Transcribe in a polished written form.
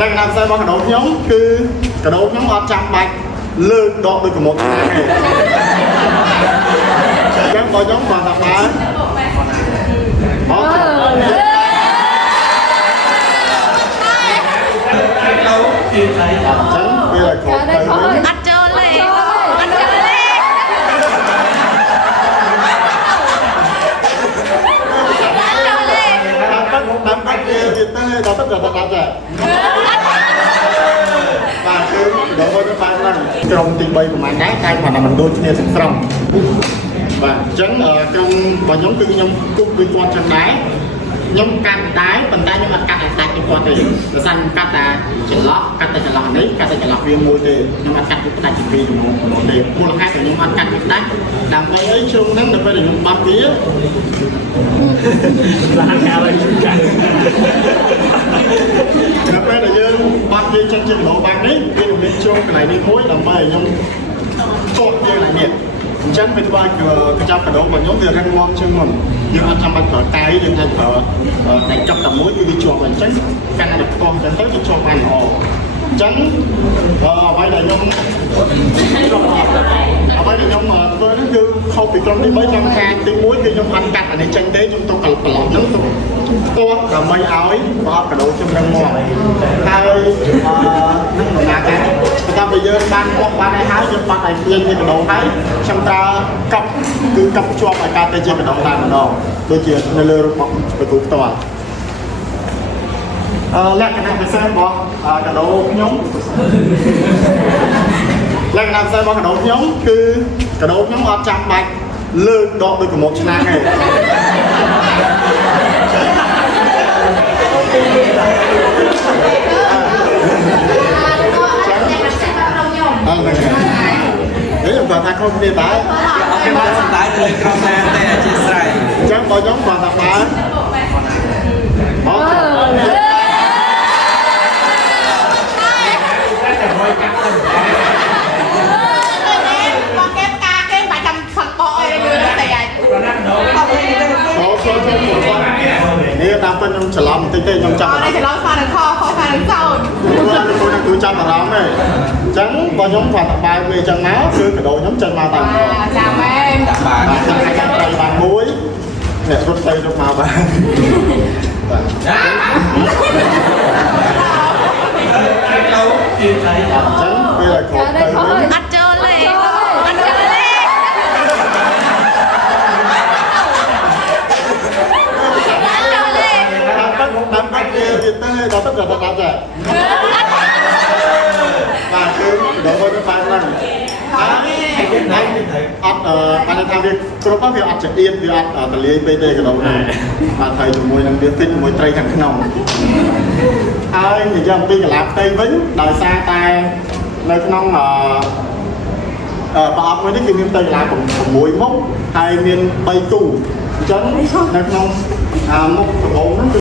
ឡើងណាផ្សេងរបស់កដោខ្ញុំគឺកដោខ្ញុំអត់ចាំបាច់លើកដកដូចកមុតណាទេអញ្ចឹងបើខ្ញុំគាត់ថាបើអញ្ចឹងវាឲ្យគ្រប់ទៅវិញអត់ចូលទេអត់ចូលទេតាមបាច់វាទៀតទៅដល់ទឹកដល់ទឹកដែរបាទគឺដល់ទៅបានឡើងក្រុមទី3ប្រហែលដែរតែគាត់ថាមិនដូចគ្នាទាំងស្រុងបាទអញ្ចឹងក្រុមរបស់ខ្ញុំគឺខ្ញុំគប់គឺគាត់ចឹងដែរខ្ញុំកាត់ដែរប៉ុន្តែខ្ញុំអត់កាត់ឲ្យដាច់ពីគាត់ទេដោយសារខ្ញុំកាត់តែចន្លោះកាត់តែចន្លោះនេះកាត់តែចន្លោះវាមួយទេខ្ញុំអត់កាត់ពីដាច់ពីពីជាមួយទេមូលហេតុដែលខ្ញុំអត់កាត់ពីដាច់ដើម្បីឲ្យជ្រុងហ្នឹងដល់ពេលខ្ញុំបាត់វាឡានកាឲ្យជួយកាត់ដល់ពេលដែលយើងបាត់វាចេញជាគីឡូបាក់នេះវាមានជ្រុងកន្លែងនេះមួយដើម្បីឲ្យខ្ញុំចុះយើងឡើងនេះអញ្ចឹងពេលបាច់កញ្ចប់កដោរបស់ខ្ញុំវារឹងមាំជាងមុនយើងអត់ចាំបាច់ប្រើកែយើងតែប្រើតែចប់តែមួយគឺវាជាប់អញ្ចឹងកាន់តែផ្ទាស់អញ្ចឹងទៅវាជាប់បានល្អអញ្ចឹងអ្វីដែលខ្ញុំធ្វើនេះគឺខុសពីក្រុមទី3ក្នុងការទី1គឺខ្ញុំអត់កាត់អានេះចេញទេខ្ញុំទុកកន្លងហ្នឹងទុកផ្ទាស់ដើម្បីឲ្យប្រអប់កដោជំរឹងមាំហើយនឹងដំណើរការបន្ទាប់ពីយើងបានមកបានហើយយើងបាត់ឲ្យព្រៀងជាកដោហើយខ្ញុំប្រើកັບគឺកັບជាប់ឲ្យកើតទៅជាកដោតែម្ដងដូចជានៅលើរូបប្រគូផ្ទាល់លក្ខណៈពិសេសរបស់កដោខ្ញុំលក្ខណៈពិសេសរបស់កដោខ្ញុំគឺកដោខ្ញុំអត់ចាំបាច់លើកដកដូចកមុកឆ្នាំងទេខ្ញុំគាត់ថាគ្រប់គ្នាដែរខ្ញុំបានសម្ដែងទៅលើក្រុមណាតែអធិស្ឋានអញ្ចឹងបើខ្ញុំគាត់ថាបើនេះតាមពិតខ្ញុំច្រឡំបន្តិចទេខ្ញុំចាប់ច្រឡំខាងខខខាងសោតខ្ញុំគឺចាប់អារម្មណ៍ទេអញ្ចឹងបើខ្ញុំគាត់ទៅបែបវាអញ្ចឹងមកគឺកដោខ្ញុំចេញមកតាមចាំមែនចាំតែបានមួយអ្នករត់ទៅរត់មកបានបាទអញ្ចឹងវាឲ្យគ្រប់ទៅវិញអត់ចូលទេអត់ចូលទេតាមបាច់វាទៀតទៅដល់ទឹកដល់ទឹកដែរបាទគឺដល់ទៅបានឡើងអត់បានថាវាគ្រប់វាអត់ចង្អៀតវាអត់តលាយពេកទេកដោហ្នឹងបាទហើយជាមួយនឹងវាតិចជាមួយត្រីខាងក្នុងហើយនិយាយអំពីកលាផ្ទៃវិញដោយសារតែនៅក្នុងប្រអប់មួយនេះគឺមានផ្ទៃកលា6មុខហើយមាន3ទូអញ្ចឹងនៅក្នុងមុខដំបូងហ្នឹង